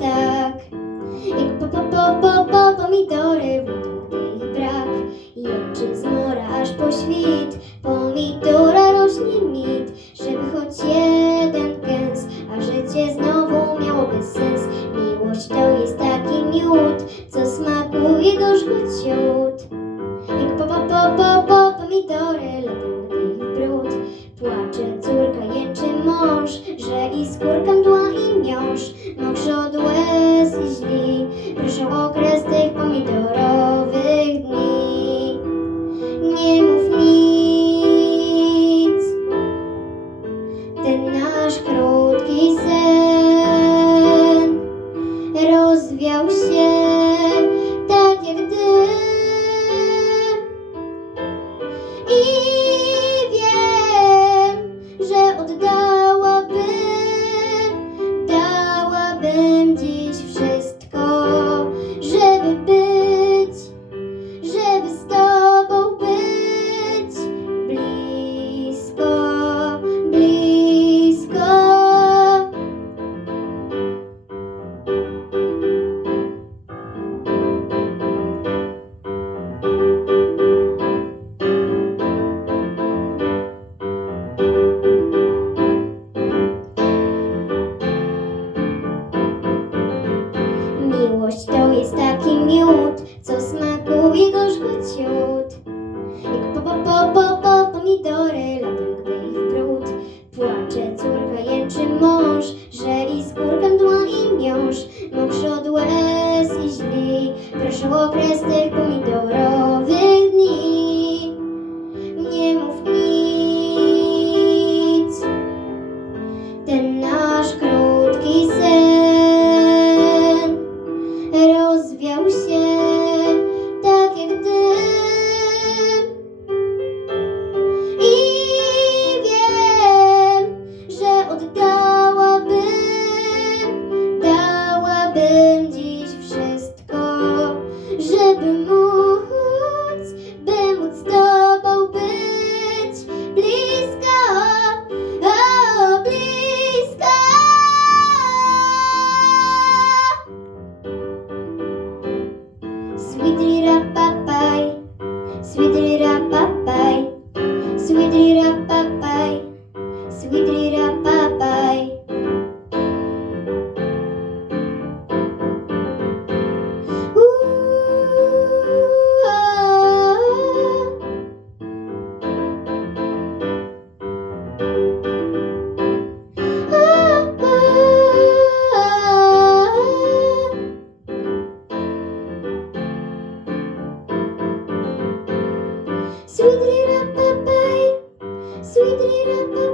tak. Jak po, po, po, po, po pomidory, ich brak. Jęczy zmora aż po świt, pomidora rośnie mit, żeby choć jeden gęs, a życie znowu miałoby sens. Miłość to jest taki miód, co smakuje gorzko ciut. Jak po, po, po, po, po pomidory, lepiej brud. Płacze córka, jęczy mąż, że i skórka mdła gąż, mokrzy od łez i źli, proszę okres tych pomidorowych dni. Nie mów nic, ten nasz krótki sen rozwiał się tak jak dym. I ten nasz krótki sen rozwiał się tak jak dym. I wiem, że oddałabym, dałabym dziś wszystko, żeby Thank you.